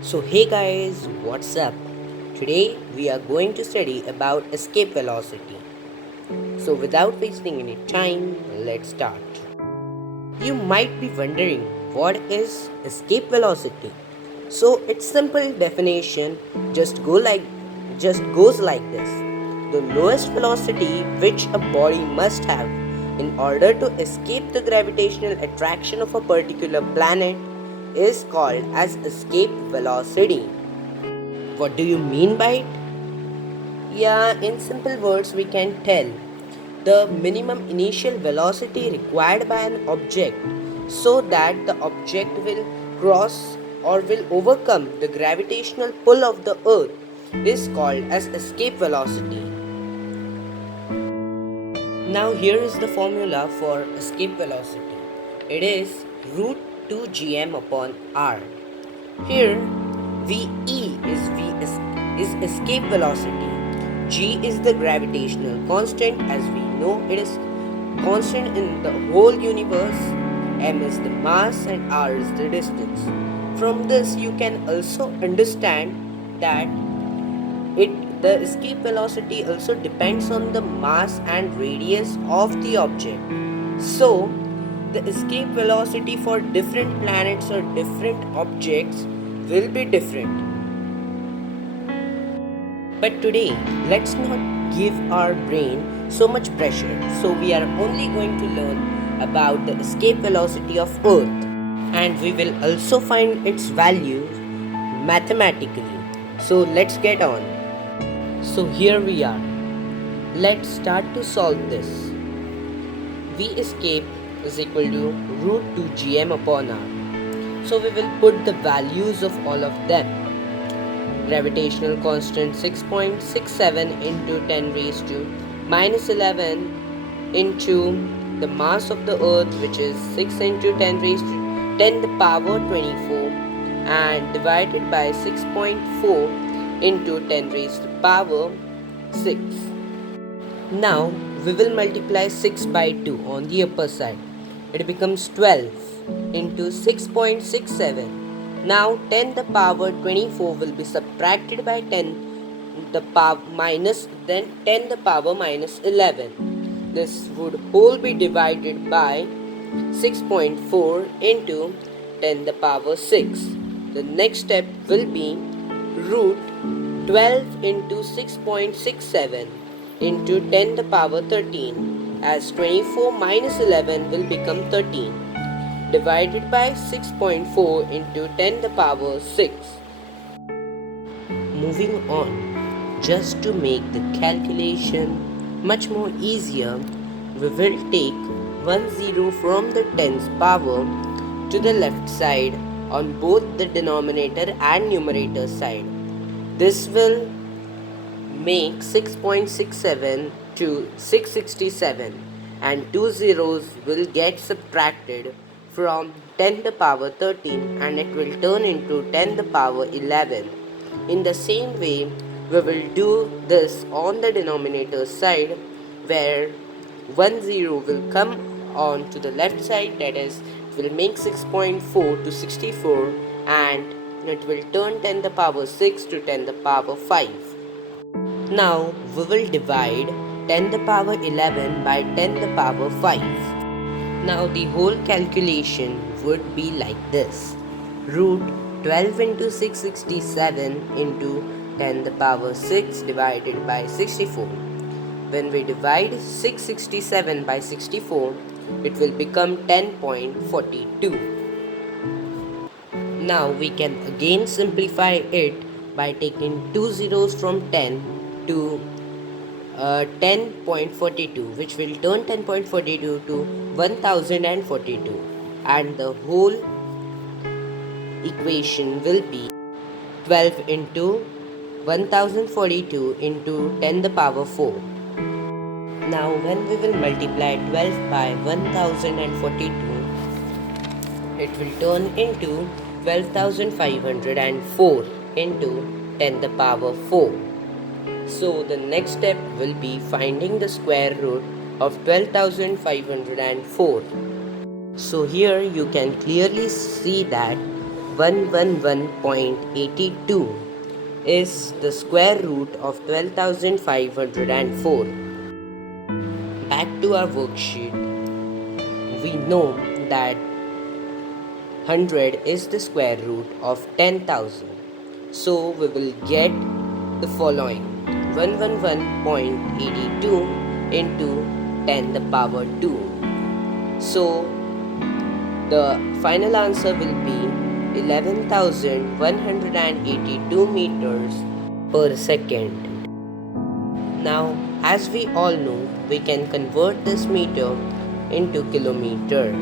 So hey guys, what's up? Today we are going to study about escape velocity. So without wasting any time, let's start. You might be wondering what is escape velocity? So its simple definition just goes like this. The lowest velocity which a body must have in order to escape the gravitational attraction of a particular planet is called as escape velocity. What do you mean by it? Yeah, in simple words, we can tell the minimum initial velocity required by an object so that the object will cross or will overcome the gravitational pull of the earth is called as escape velocity. Now here is the formula for escape velocity. It is root 2 gm upon r. Here is escape velocity. G is the gravitational constant, as we know it is constant in the whole universe. M is the mass and R is the distance. From this you can also understand that the escape velocity also depends on the mass and radius of the object. So the escape velocity for different planets or different objects will be different. But today, let's not give our brain so much pressure. So we are only going to learn about the escape velocity of Earth, and we will also find its value mathematically. So let's get on. So here we are. Let's start to solve this. V escape is equal to root 2 gm upon r. So we will put the values of all of them. Gravitational constant 6.67 into 10 raised to minus 11 into the mass of the earth, which is 6 into 10 raised to 10 the power 24, and divided by 6.4 into 10 raised to power 6. Now we will multiply 6 by 2 on the upper side. It becomes 12 into 6.67. Now 10 the power 24 will be subtracted by 10 the power minus 10 the power minus 11. This would whole be divided by 6.4 into 10 the power 6. The next step will be root 12 into 6.67 into 10 the power 13, as 24 minus 11 will become 13, divided by 6.4 into 10 the power 6. Moving on, just to make the calculation much more easier, we will take 1 0 from the tens power to the left side on both the denominator and numerator side. This will make 6.67 to 667, and 2 zeros will get subtracted from 10 the power 13 and it will turn into 10 the power 11. In the same way, we will do this on the denominator side, where 1 0 will come on to the left side, that is, it will make 6.4 to 64, and it will turn 10 the power 6 to 10 the power 5. Now we will divide 10 the power 11 by 10 the power 5. Now the whole calculation would be like this. Root 12 into 667 into 10 the power 6 divided by 64. When we divide 667 by 64, it will become 10.42. Now we can again simplify it by taking 2 zeros from 10 to 10.42, which will turn 10.42 to 1042, and the whole equation will be 12 into 1042 into 10 the power 4. Now when we will multiply 12 by 1042, it will turn into 12,504 into 10 the power 4. So the next step will be finding the square root of 12,504. So here you can clearly see that 111.82 is the square root of 12,504. Back to our worksheet. We know that 100 is the square root of 10,000. So we will get the following: 111.82 into 10 the power 2. So the final answer will be 11,182 meters per second. Now, as we all know, we can convert this meter into kilometer.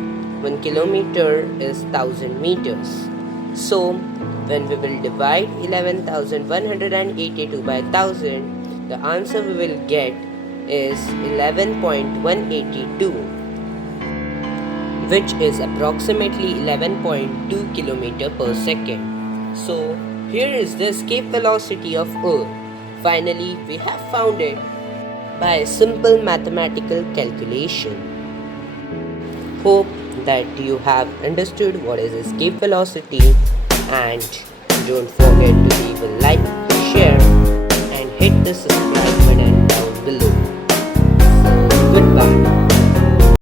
1 kilometer is 1000 meters. So, when we will divide 11,182 by 1000, the answer we will get is 11.182, which is approximately 11.2 km per second. So, here is the escape velocity of Earth. Finally, we have found it by a simple mathematical calculation. Hope that you have understood what is escape velocity, and don't forget to leave a like